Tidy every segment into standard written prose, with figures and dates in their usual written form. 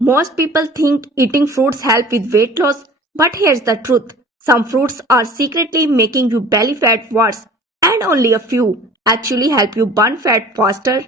Most people think eating fruits help with weight loss, but here's the truth. Some fruits are secretly making your belly fat worse, and only a few actually help you burn fat faster.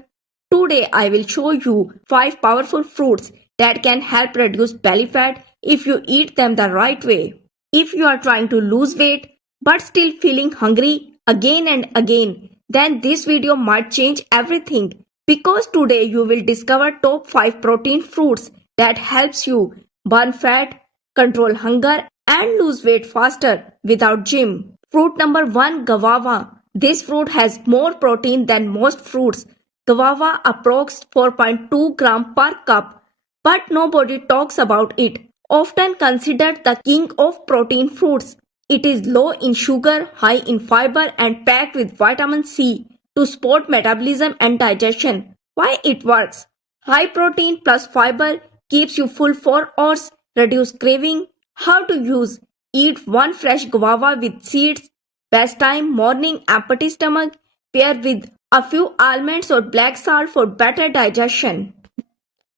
Today I will show you 5 powerful fruits that can help reduce belly fat if you eat them the right way. If you are trying to lose weight but still feeling hungry again and again, then this video might change everything because today you will discover top 5 protein fruits that helps you burn fat, control hunger and lose weight faster without gym. Fruit number 1, guava. This fruit has more protein than most fruits. Guava approx 4.2 gram per cup, but nobody talks about it. Often considered the king of protein fruits, it is low in sugar, high in fiber and packed with vitamin C to support metabolism and digestion. Why it works? High protein plus fiber keeps you full for hours, reduce craving. How to use? Eat one fresh guava with seeds. Best time morning empty stomach. Pair with a few almonds or black salt for better digestion.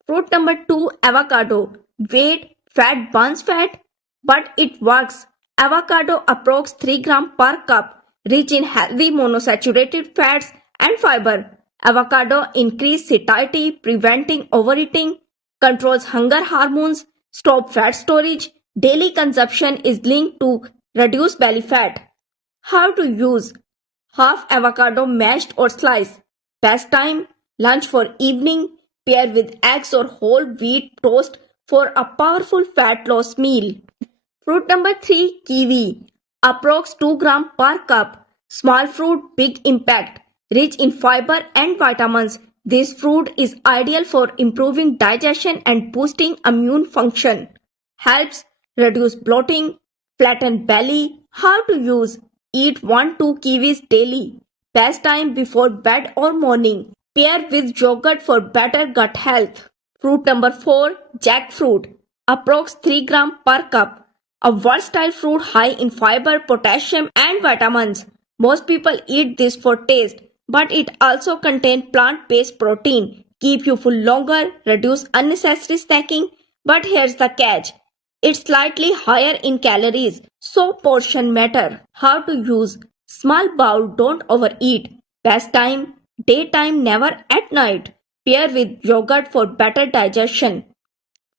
Fruit number 2, avocado. Weight, fat burns fat, but it works. Avocado approx 3 gram per cup, rich in healthy monosaturated fats and fiber. Avocado increase satiety, preventing overeating, controls hunger hormones, stop fat storage. Daily consumption is linked to reduce belly fat. How to use? Half avocado mashed or sliced. Best time, lunch for evening. Pair with eggs or whole wheat toast for a powerful fat loss meal. Fruit number 3, kiwi. Approx 2 gram per cup. Small fruit, big impact. Rich in fiber and vitamins. This fruit is ideal for improving digestion and boosting immune function. Helps reduce bloating, flatten belly. How to use? Eat 1-2 kiwis daily. Best time before bed or morning. Pair with yogurt for better gut health. Fruit number 4, jackfruit. Approx 3 gram per cup. A versatile fruit high in fiber, potassium and vitamins. Most people eat this for taste, but it also contains plant-based protein. Keep you full longer, reduce unnecessary snacking. But here's the catch. It's slightly higher in calories, so portion matter. How to use? Small bowl, don't overeat. Best time? Daytime, never at night. Pair with yogurt for better digestion.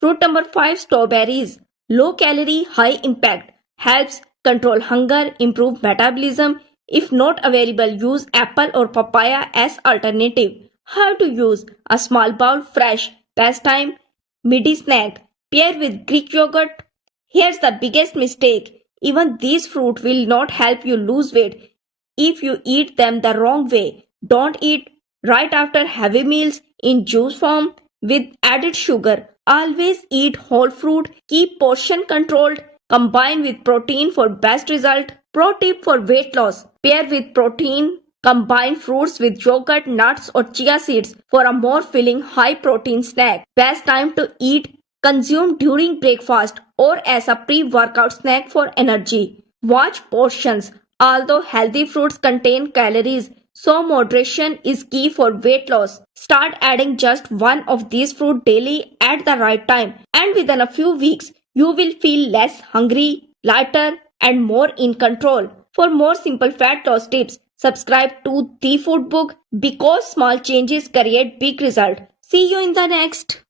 Fruit number 5, strawberries. Low calorie, high impact. Helps control hunger, improve metabolism. If not available, use apple or papaya as alternative. How to use? A small bowl, fresh. Best time? Midi snack. Pair with Greek yogurt. Here's the biggest mistake. Even these fruit will not help you lose weight if you eat them the wrong way. Don't eat right after heavy meals in juice form with added sugar. Always eat whole fruit. Keep portion controlled. Combine with protein for best result. Pro tip for weight loss. Pair with protein. Combine fruits with yogurt, nuts or chia seeds for a more filling high protein snack. Best time to eat. Consume during breakfast or as a pre-workout snack for energy. Watch portions. Although healthy fruits contain calories, so moderation is key for weight loss. Start adding just one of these fruit daily at the right time, and within a few weeks, you will feel less hungry, lighter, and more in control. For more simple fat loss tips, subscribe to The Food Book because small changes create big result. See you in the next.